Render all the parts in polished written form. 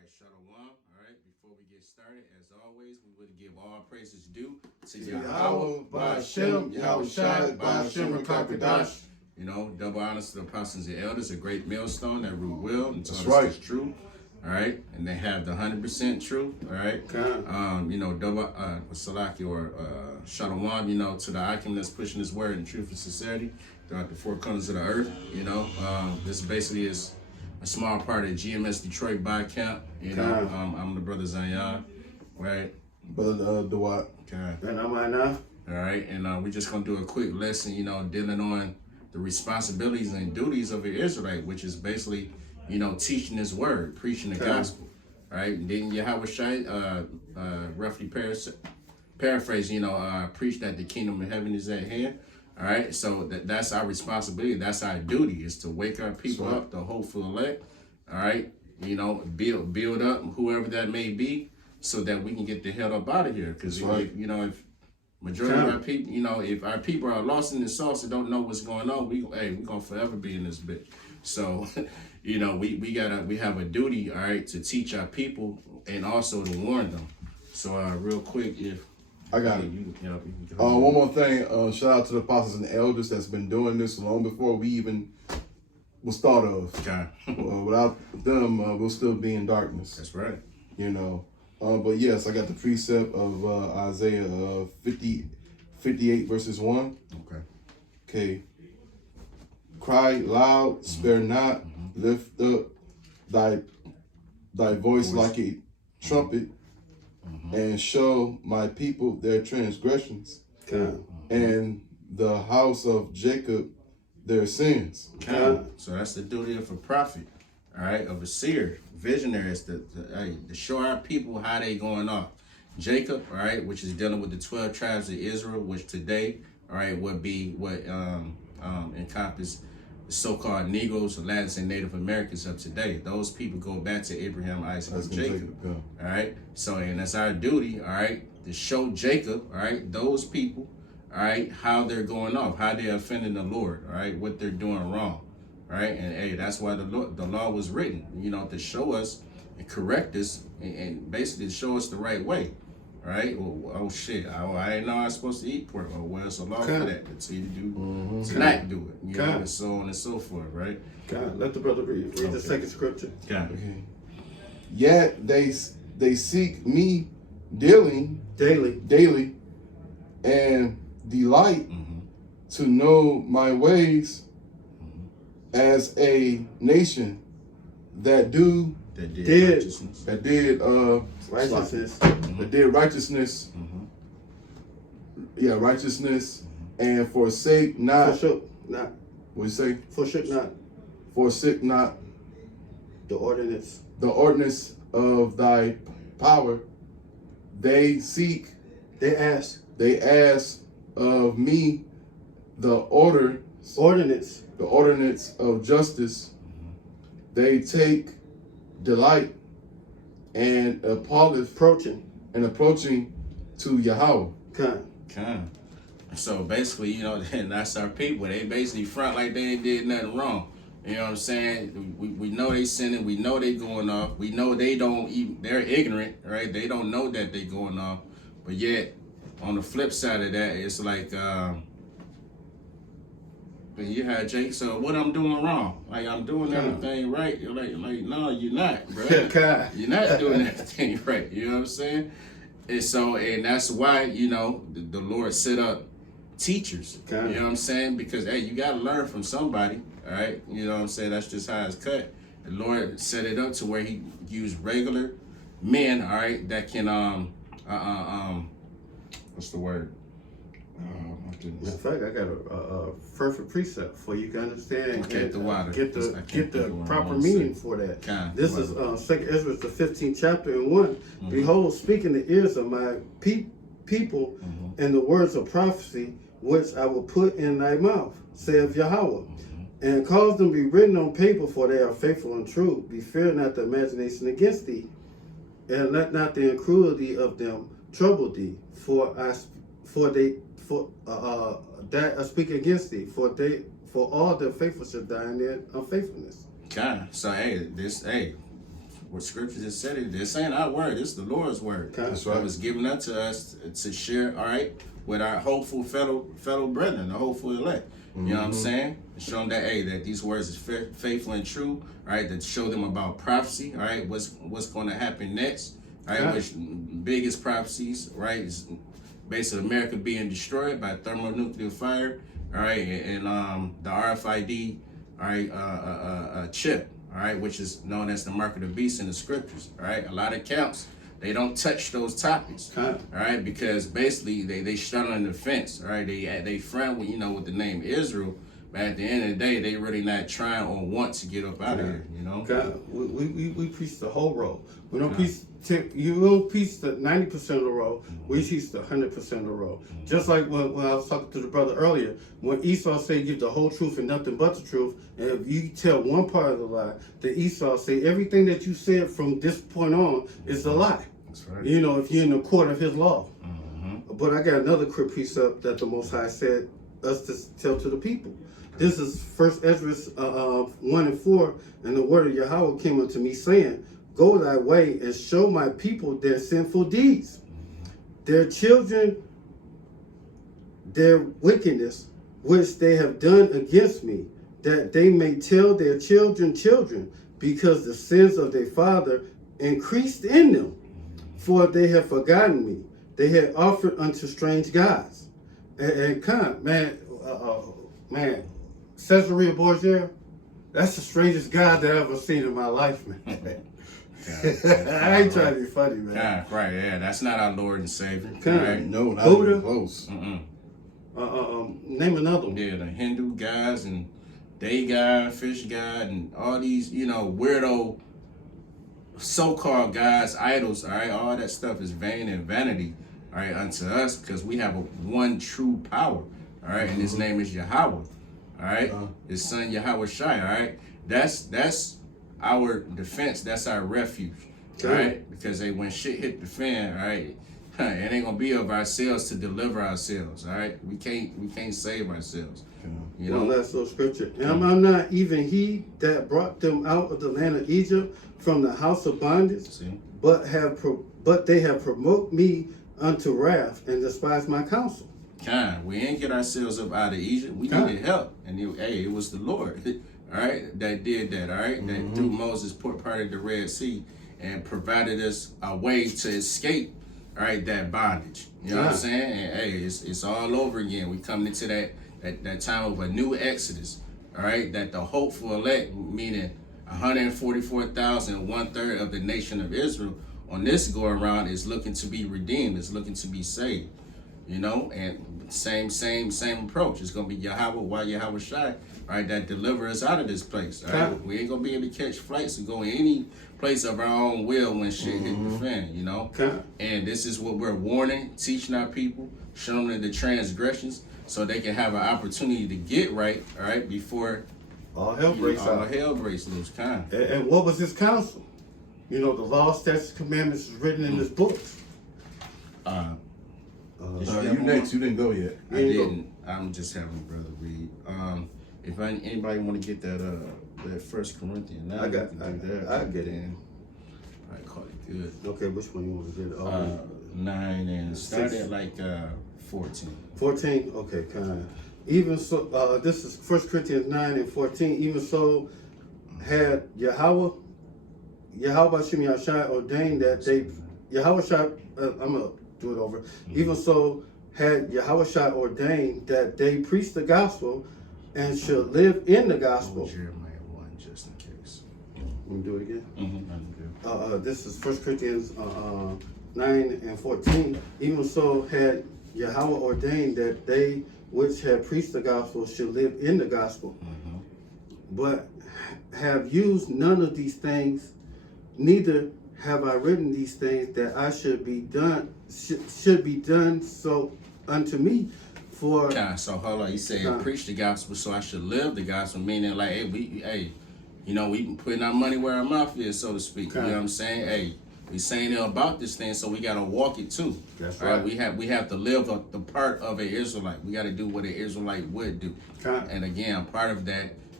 right, Shalom. All right, before we get started, as always, we would give all praises due to Yahweh, Ba'Shem, Yahweh Shai, Ba'Shem, Rakakadash. You know, double honors to the apostles and elders, a great millstone that root well and taught That's us right. this truth. All right, and they have the 100% truth. All right, you know, double Salaki or Shalom. You know, to the Akim that's pushing this word in truth and sincerity throughout the four corners of the earth. You know, this basically is a small part of GMS Detroit Bi Camp. You know, I'm the brother Zion, right? Brother Dwight. Okay. And I'm right now. All right, and we're just gonna do a quick lesson, you know, dealing on the responsibilities and duties of an Israelite, which is basically, you know, teaching His word, preaching the gospel. All right, and then Yahweh Shai, roughly paraphrase, you know, preach that the kingdom of heaven is at hand. All right, so that's our responsibility. That's our duty, is to wake our people up, the hopeful elect. All right, you know, build up whoever that may be, so that we can get the hell up out of here. Because you know, if majority of our people, you know, if our people are lost in the sauce and don't know what's going on, we're gonna forever be in this bitch. So, you know, we have a duty, all right, to teach our people and also to warn them. So, real quick, if I got it. you One more thing. Shout out to the apostles and elders that's been doing this long before we even was thought of. Okay. Without them, we'll still be in darkness. That's right. You know. But yes, I got the precept of Isaiah 58 verses 1. Okay. Okay. Cry loud, spare not, lift up thy voice like a trumpet, and show my people their transgressions, and the house of Jacob their sins. So that's the duty of a prophet, all right, of a seer, visionary, is to show our people how they going off. Jacob, all right, which is dealing with the 12 tribes of Israel, which today, all right, would be what encompass the so-called Negroes, Latins, and Native Americans of today. Those people go back to Abraham, Isaac, and Jacob. All right. So, and that's our duty, all right, to show Jacob, all right, those people, all right, how they're going off, how they're offending the Lord, all right, what they're doing wrong, all right. And hey, that's why the law was written, you know, to show us and correct us and basically show us the right way. Right? Oh shit! I didn't know I was supposed to eat pork. Oh well, it's a law for that. To tell you to do, to not do it. You know, and so on and so forth. Right? God, let the brother read the second scripture. God. Okay. Yet they seek me daily, and delight to know my ways, as a nation that did righteousness. That did righteousness. Yeah, righteousness, and forsake not. Forsook not. What you say? Forsook not. Forsake not The ordinance of thy power. They ask of me the ordinance of justice. They take delight and approaching to Yahweh. So basically, you know, that's our people. They basically front like they ain't did nothing wrong. You know what I'm saying? We know they sinning. We know they going off. We know they don't even, they're ignorant, right? They don't know that they going off. But yet, on the flip side of that, it's like, you had Jake, so what I'm doing wrong? Like, I'm doing everything right. You're like, no, you're not, bro. You're not doing everything right. You know what I'm saying? And so, and that's why, you know, the Lord set up teachers. You know what I'm saying? Because, hey, you got to learn from somebody, all right? You know what I'm saying? That's just how it's cut. The Lord set it up to where He used regular men, all right, that can, what's the word? In fact, I got a perfect precept for you to understand the water. Get the proper meaning for that. This is 2 Ezra, the 15th chapter and 1. Behold, speak in the ears of my people and the words of prophecy, which I will put in thy mouth, saith Yahweh. And cause them to be written on paper, for they are faithful and true. Be fear not the imagination against thee, and let not the incredulity of them trouble thee. For that I speak against thee, for all their faithful shall die in their unfaithfulness. So hey, what scriptures has said it. They're saying our word. It's the Lord's word. That's right. It was given unto us to share, all right, with our hopeful fellow brethren, the hopeful elect. You know what I'm saying? Show them that, hey, that these words is faithful and true, all right, to show them about prophecy, all right, what's going to happen next, all right, which biggest prophecies, right, is basically America being destroyed by thermonuclear fire, all right, and the RFID, all right, chip, all right, which is known as the mark of the beast in the scriptures, all right. A lot of camps, they don't touch those topics, all right, because basically they straddle the fence, all right. They friend with, with the name Israel, but at the end of the day, they really not trying or want to get up out of here, We preach the whole road. We don't preach. You don't preach the 90% of the road. We teach the 100% of the road. Just like when I was talking to the brother earlier, when Esau said give the whole truth and nothing but the truth, and if you tell one part of the lie, the Esau say everything that you said from this point on is a lie. That's right. If you're in the court of his law. But I got another quick precept that the Most High said us to tell to the people. This is 1 Ezra 1:4, and the word of Yahweh came unto me, saying, Go thy way and show my people their sinful deeds, their children, their wickedness, which they have done against me, that they may tell their children, because the sins of their father increased in them, for they have forgotten me. They had offered unto strange gods. And come, man, Caesarea Borgia, that's the strangest God that I ever seen in my life, man. I ain't trying to be funny, man. Right, yeah, that's not our Lord and Savior. Right? No, not Buddha. even close. Name another one. Yeah, the Hindu guys and day god, fish god, and all these, weirdo so-called gods, idols, all right? All that stuff is vain and vanity, all right, unto us, because we have one true power, all right? And his name is Yahweh, all right? His son Yahweh Shai, all right? That's our defense. That's our refuge, all right? Because when shit hit the fan, all right, it ain't gonna be of ourselves to deliver ourselves, all right? We can't save ourselves. One last little scripture. Am I not even he that brought them out of the land of Egypt from the house of bondage? But they have provoked me unto wrath and despised my counsel. We ain't get ourselves up out of Egypt. We needed help, and it was the Lord, all right, that did that, all right, that through Moses parted the Red Sea and provided us a way to escape, all right, that bondage. You know what I'm saying? And hey, it's all over again. We coming into that time of a new Exodus, all right, that the hopeful elect, meaning 144,000, 1/3 of the nation of Israel on this go around is looking to be redeemed, is looking to be saved, and same approach. It's gonna be Yahweh Shai, all right, that deliver us out of this place. All right, we ain't gonna be able to catch flights and go any place of our own will when shit hit the fan, And this is what we're warning, teaching our people, showing them the transgressions, so they can have an opportunity to get right, all right, before all hell breaks out. All hell breaks loose, And what was his counsel? The law, statutes, commandments is written in this book. You next. You didn't go yet. I didn't. I'm just having a brother read. If anybody want to get that 1 Corinthians, now I get it. I call it good. Okay, which one you want to get? 9 and start at like 14. 14. Okay, kind. Even so, this is 1 Corinthians 9 and 14. Even so, had Yahweh Shem Yahshai ordained that they Yahweh Shai. I'm gonna do it over. Even so, had Yahweh Shai ordained that they preach the gospel and should live in the gospel. Jeremiah 1, just in case. Let me do it again. Mm-hmm. This is 1 Corinthians 9 and 14. Even so, had Yahweh ordained that they which have preached the gospel should live in the gospel, but have used none of these things, neither have I written these things that I should be done so unto me. For so hold on, you say preach the gospel, so I should live the gospel, meaning like, we putting our money where our mouth is, so to speak. You know what I'm saying? Hey, we saying about this thing, so we gotta walk it too. That's right. We have to live the part of an Israelite. We gotta do what an Israelite would do. And again, part of that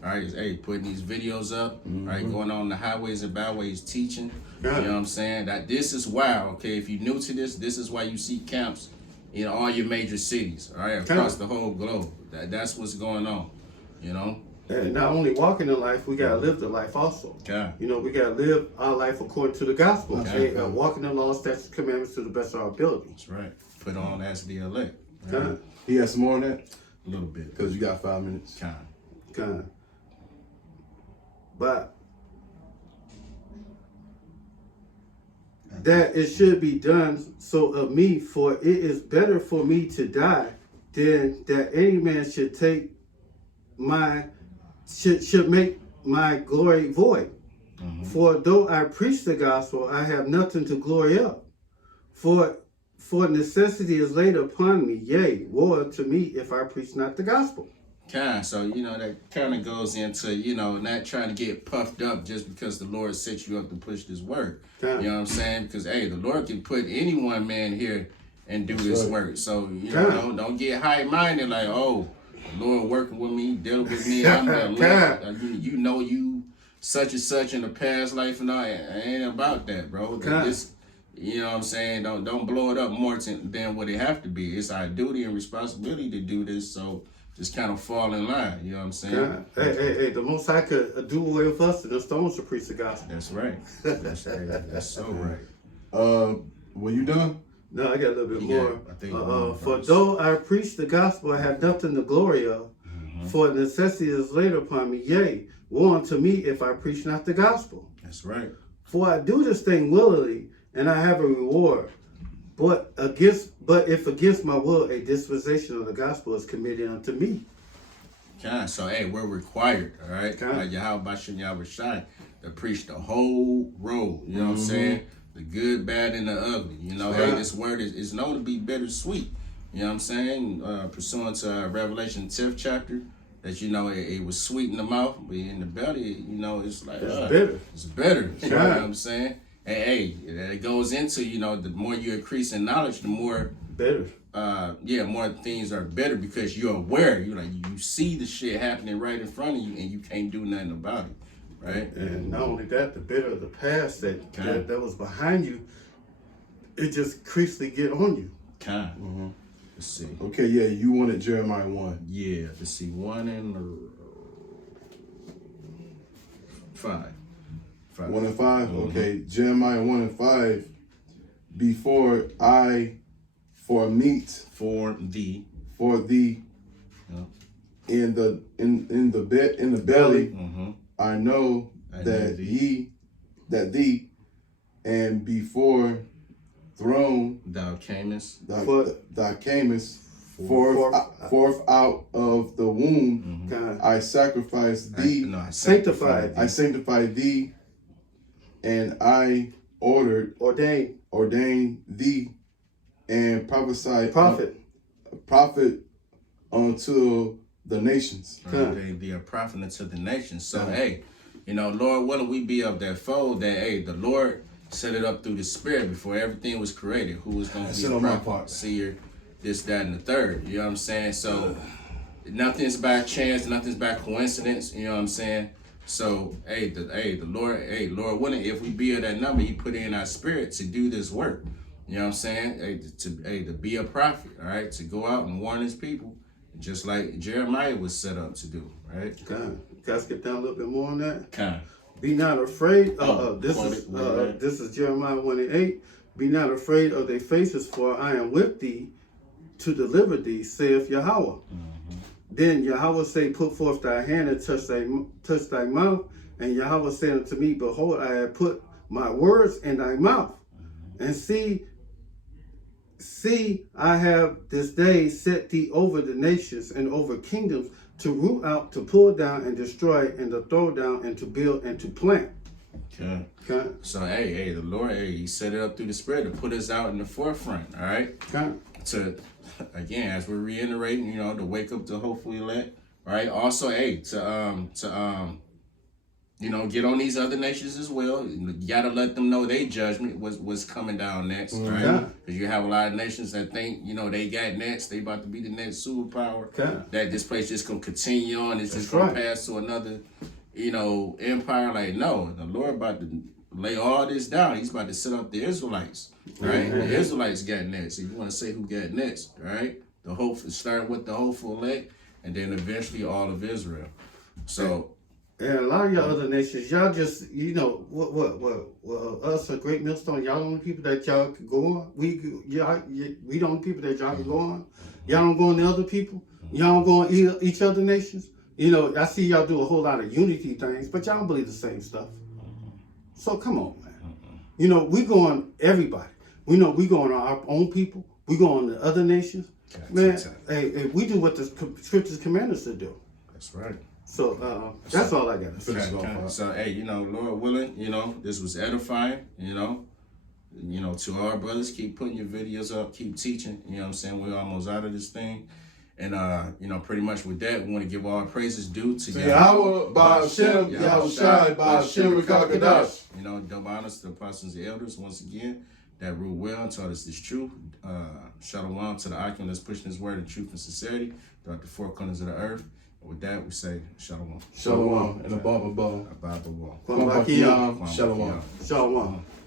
all right, is putting these videos up, all right, going on the highways and byways teaching. You know what I'm saying? That this is why, okay, if you're new to this is why you see camps in all your major cities, all right, across the whole globe. That's what's going on, you know? And not only walking in life, we gotta live the life also. Okay. You know, we gotta live our life according to the gospel. Okay. Walking in law, statutes, commandments to the best of our ability. That's right. Put on as the elect. Right? He has some more on that? A little bit. Because you got 5 minutes. Kind. But that it should be done so of me, for it is better for me to die than that any man should take should make my glory void. For though I preach the gospel, I have nothing to glory of. For necessity is laid upon me, yea, woe to me if I preach not the gospel. So, you know, that kind of goes into, you know, not trying to get puffed up just because the Lord set you up to push this work. You know what I'm saying? Because, the Lord can put any one man here and do this work. So, you know, don't get high-minded like, oh, the Lord working with me, dealing with me, I'm the elect. You know you such and such in the past life and all. It ain't about that, bro. You know what I'm saying? Don't blow it up more than what it have to be. It's our duty and responsibility to do this, so just kind of fall in line. You know what I'm saying? Hey, the Most High could do away with us and the stones to preach the gospel. That's right. That's so right. Were you done? No, I got a little bit more. I think for though I preach the gospel, I have nothing to glory of. For necessity is laid upon me, yea, woe unto me if I preach not the gospel. That's right. For I do this thing willingly, and I have a reward. But if against my will, a dispensation of the gospel is committed unto me. So we're required, all right? Yahweh Bashem Yahweh Shai to preach the whole road. You know what I'm saying? The good, bad, and the ugly. You know, this word is known to be bittersweet. You know what I'm saying? Pursuant to Revelation 10th chapter, that, you know, it was sweet in the mouth, but in the belly, you know, it's like it's bitter. It's bitter. You know what I'm saying? And it goes into, you know, the more you increase in knowledge, the more bitter. More things are better because you're aware. You see the shit happening right in front of you, and you can't do nothing about it, right? And not only that, the bitter of the past that was behind you, it just increasingly get on you. Let's see. Okay, you wanted Jeremiah 1. Yeah, let's see. 1 and 5. 1 and 5? Okay, Jeremiah 1 and 5. Before I for thee in the belly, I know that thee, and before throne thou camest forth out of the womb. I sacrifice thee. I sanctify thee, and I ordained thee, and prophesied prophet unto the nations. They be a prophet unto the nations. So you know, Lord, why don't we be of that fold that the Lord set it up through the Spirit before everything was created. Who was going to be a prophet, seer, this, that, and the third. You know what I'm saying? So nothing's by chance, nothing's by coincidence. You know what I'm saying? So the Lord willing, if we be of that number, He put in our spirit to do this work. You know what I'm saying? To be a prophet, all right? To go out and warn His people, just like Jeremiah was set up to do, right? Can I skip down a little bit more on that? Be not afraid. This is Jeremiah 1 and 8. Be not afraid of their faces, for I am with thee to deliver thee, saith Yahweh. Then Yahweh say, put forth thy hand and touch thy mouth. And Yahweh said unto me, behold, I have put my words in thy mouth. And see, I have this day set thee over the nations and over kingdoms, to root out, to pull down, and destroy, and to throw down, and to build, and to plant. So the Lord, He set it up through the Spirit to put us out in the forefront, all right? To again, as we're reiterating, you know, to wake up to hopefully elect, right? Also, to get on these other nations as well. You got to let them know their judgment was coming down next, right? Because you have a lot of nations that think, they got next. They about to be the next superpower. That this place just going to continue on. It's just going to pass to another, empire. Like, no, the Lord about to lay all this down. He's about to set up the Israelites, right? The Israelites got next. If you want to say who got next, right? Start with the hopeful elect, and then eventually all of Israel. So... And a lot of y'all other nations, y'all just, us a Great Millstone, y'all the only people that y'all could go on. We the only people that y'all can go on. Y'all don't go on the other people. Y'all don't go on each other nations. I see y'all do a whole lot of unity things, but y'all don't believe the same stuff. So come on, man. We go on everybody. We go on our own people. We go on the other nations. Man, hey, we do what the scriptures command us to do. That's right. So that's all I got to say. So hey, Lord willing, this was edifying. To our brothers, keep putting your videos up, keep teaching. You know what I'm saying? We're almost out of this thing. And pretty much with that, we want to give all praises due to Yahweh, by Hashem, Yahushai, by Hashem, Rekakadash. Double honors to the apostles and elders once again that ruled well and taught us this truth. Shalom to the Akim that's pushing his word in truth and sincerity throughout the four corners of the earth. With that, we say shalom. Shalom and a Baba Ball. A Baba Ball. Shalom. Shalom. Shalom.